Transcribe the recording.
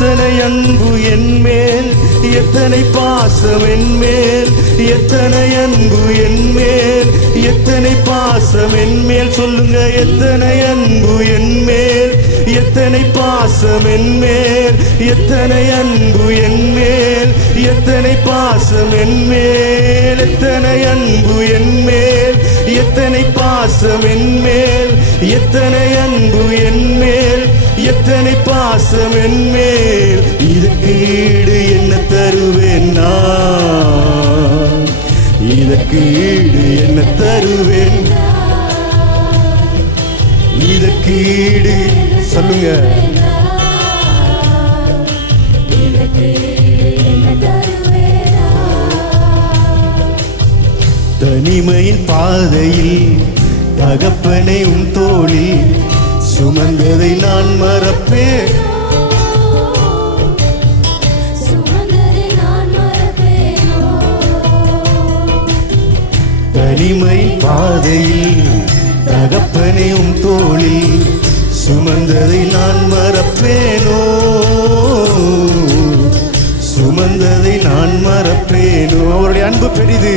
எத்தனை அன்பு என்மேல், எத்தனை பாசம் என்மேல், எத்தனை அன்பு என்மேல், எத்தனை பாசம் என்மேல். சொல்லுங்க, எத்தனை அன்பு என்மேல், எத்தனை பாசம் என்மேல், எத்தனை அன்பு என்மேல், எத்தனை பாசம் என்மேல், எத்தனை அன்பு என்மேல், எத்தனை பாசம் என்மேல், எத்தனை அன்பு என்மேல், எத்தனை பாசம் என்மேல். இதற்கு ஈடு என்ன தருவேன் நான், இதற்கு ஈடு என்ன தருவேன், இதற்கு ஈடு சொல்லுங்க. தனிமையின் பாதையில் தகப்பனை உன் தோளில் சுமந்ததை நான் மறப்பேன், தனிமையின் பாதையில் தகப்பனை உன் தோளில் சுமந்ததை நான் மறப்பேனோ, சுமந்ததை நான் மறப்பேனோ. அவருடைய அன்பு பெரிது.